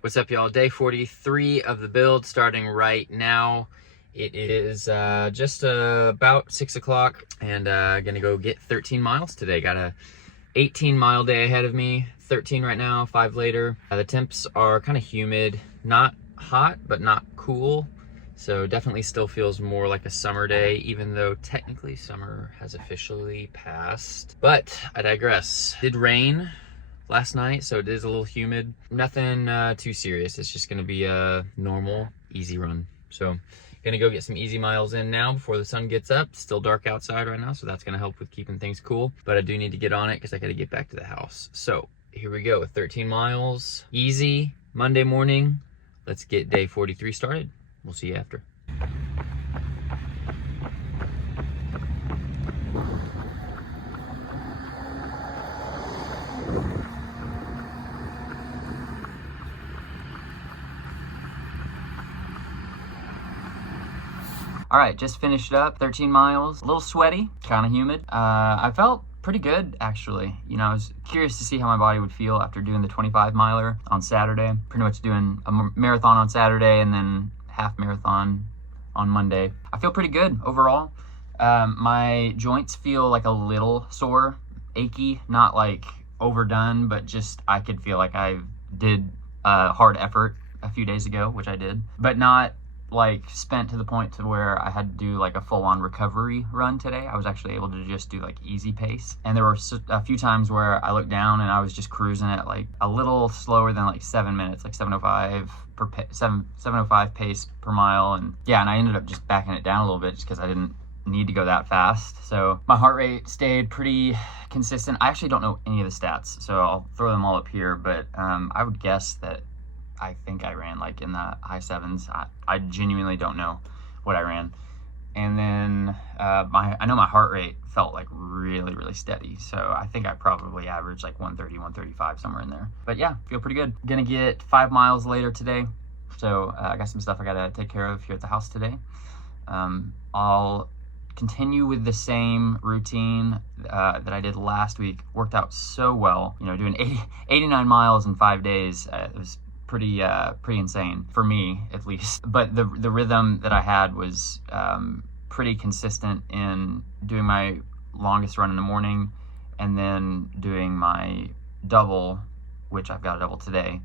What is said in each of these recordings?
What's up, y'all? Day 43 of the build starting right now. It is just about 6 o'clock and gonna go get 13 miles today. Got a 18-mile day ahead of me, 13 right now, 5 later. The temps are kind of humid, not hot, but not cool. So definitely still feels more like a summer day, even though technically summer has officially passed. But I digress. Did rain last night, so it is a little humid. Nothing too serious. It's just gonna be a normal, easy run. So gonna go get some easy miles in now before the sun gets up. Still dark outside right now, so that's gonna help with keeping things cool. But I do need to get on it because I gotta get back to the house. So here we go, 13 miles, easy, Monday morning. Let's get day 43 started. We'll see you after. All right, just finished up 13 miles, a little sweaty, kind of humid. I felt pretty good, actually. You know, I was curious to see how my body would feel after doing the 25 miler on Saturday. Pretty much doing a marathon on Saturday and then half marathon on Monday. I feel pretty good overall. My joints feel like a little sore, achy, not like overdone, but just I could feel like I did a hard effort a few days ago, which I did, but not like spent to the point to where I had to do like a full-on recovery run today. I was actually able to just do like easy pace, and there were a few times where I looked down and I was just cruising at like a little slower than like 7 minutes, like 7:05 7:05 pace per mile. And yeah, and I ended up just backing it down a little bit just because I didn't need to go that fast. So my heart rate stayed pretty consistent. I actually don't know any of the stats, so I'll throw them all up here, but I would guess that I think I ran like in the high 7s. I genuinely don't know what I ran. And then I know my heart rate felt like really, really steady. So I think I probably averaged like 130, 135, somewhere in there. But yeah, feel pretty good. Gonna get 5 miles later today. So I got some stuff I gotta take care of here at the house today. I'll continue with the same routine that I did last week. Worked out so well. You know, doing 89 miles in 5 days. It was pretty insane for me, at least. But the rhythm that I had was pretty consistent in doing my longest run in the morning and then doing my double, which I've got a double today,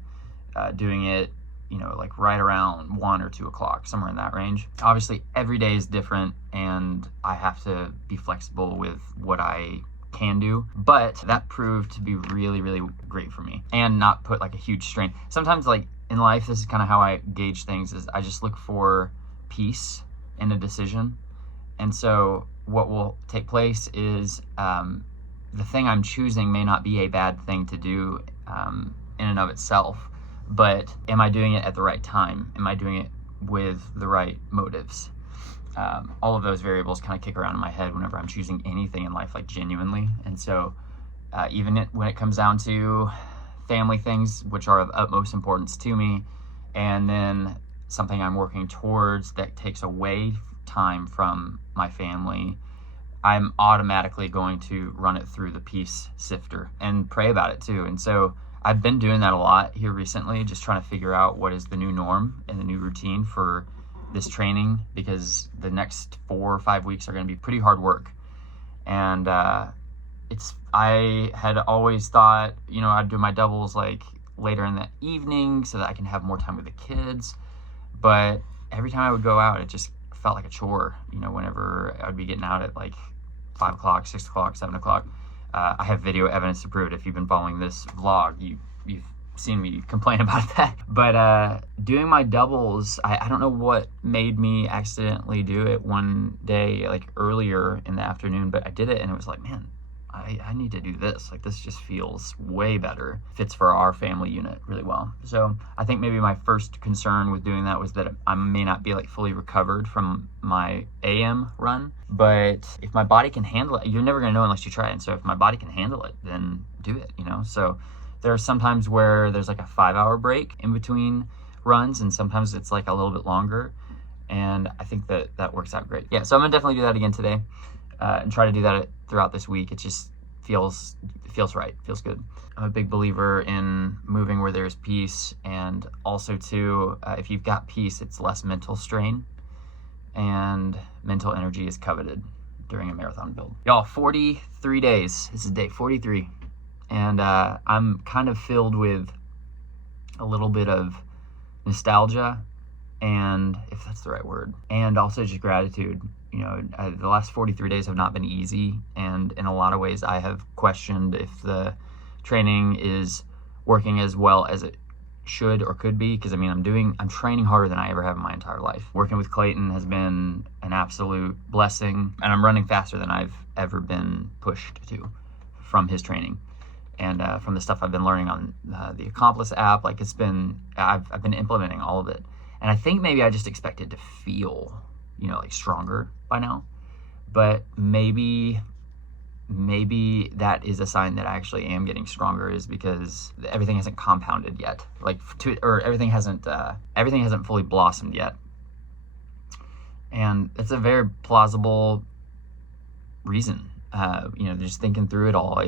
doing it, you know, like right around 1 or 2 o'clock, somewhere in that range. Obviously every day is different and I have to be flexible with what I can do, but that proved to be really, really great for me and not put like a huge strain. Sometimes like in life, this is kind of how I gauge things, is I just look for peace in a decision. And so what will take place is the thing I'm choosing may not be a bad thing to do in and of itself, but am I doing it at the right time? Am I doing it with the right motives? All of those variables kind of kick around in my head whenever I'm choosing anything in life, like genuinely. And so even when it comes down to family things, which are of utmost importance to me, and then something I'm working towards that takes away time from my family, I'm automatically going to run it through the peace sifter and pray about it too. And so I've been doing that a lot here recently, just trying to figure out what is the new norm and the new routine for this training, because the next 4 or 5 weeks are going to be pretty hard work. And I had always thought, you know, I'd do my doubles like later in the evening so that I can have more time with the kids. But every time I would go out, it just felt like a chore, you know, whenever I would be getting out at like 5 o'clock, 6 o'clock, 7 o'clock. I have video evidence to prove it. If you've been following this vlog, you've seen me complain about that. But doing my doubles, I don't know what made me accidentally do it one day like earlier in the afternoon, but I did it and it was like, man, I need to do this. Like, this just feels way better. Fits for our family unit really well. So I think maybe my first concern with doing that was that I may not be like fully recovered from my AM run. But if my body can handle it, you're never gonna know unless you try it. And so if my body can handle it, then do it, you know? So there are some times where there's like a 5-hour break in between runs, and sometimes it's like a little bit longer. And I think that works out great. Yeah, so I'm gonna definitely do that again today. And try to do that throughout this week. It's just feels right, feels good. I'm a big believer in moving where there's peace, and also too, if you've got peace, it's less mental strain, and mental energy is coveted during a marathon build. Y'all, 43 days. This is day 43, and I'm kind of filled with a little bit of nostalgia, and if that's the right word, and also just gratitude. You know, the last 43 days have not been easy, and in a lot of ways I have questioned if the training is working as well as it should or could be, because I mean I'm training harder than I ever have in my entire life. Working with Clayton has been an absolute blessing, and I'm running faster than I've ever been pushed to from his training, and from the stuff I've been learning on the Accomplice app. Like, I've been implementing all of it, and I think maybe I just expected to feel, you know, like stronger by now, but maybe that is a sign that I actually am getting stronger, is because everything hasn't compounded yet, everything hasn't fully blossomed yet. And it's a very plausible reason. You know, just thinking through it all,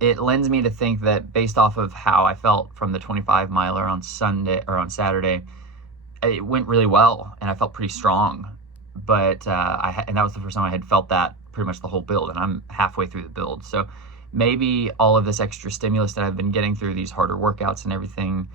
it lends me to think that, based off of how I felt from the 25 miler on Saturday, it went really well, and I felt pretty strong. But and that was the first time I had felt that pretty much the whole build, and I'm halfway through the build. So maybe all of this extra stimulus that I've been getting through these harder workouts and everything,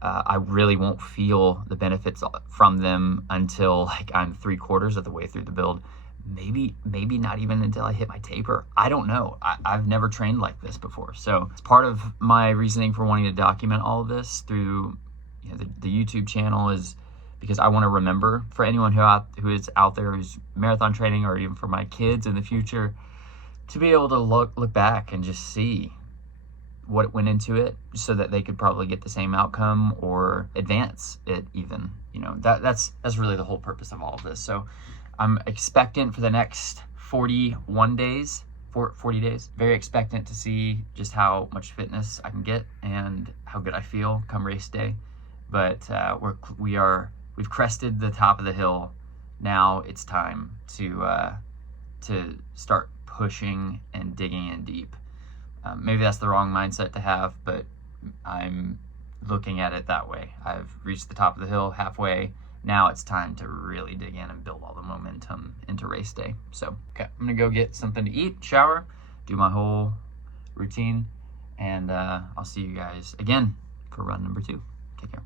I really won't feel the benefits from them until like I'm 3/4 of the way through the build. Maybe not even until I hit my taper. I don't know. I've never trained like this before. So it's part of my reasoning for wanting to document all of this through, you know, the YouTube channel, is because I want to remember, for anyone who is out there who's marathon training, or even for my kids in the future, to be able to look back and just see what went into it, so that they could probably get the same outcome or advance it even. You know, that's really the whole purpose of all of this. So I'm expectant for the next 40 days, very expectant to see just how much fitness I can get and how good I feel come race day. But we've crested the top of the hill. Now it's time to start pushing and digging in deep. Maybe that's the wrong mindset to have, but I'm looking at it that way. I've reached the top of the hill halfway. Now it's time to really dig in and build all the momentum into race day. So, okay, I'm gonna go get something to eat, shower, do my whole routine, and I'll see you guys again for run number 2. Take care.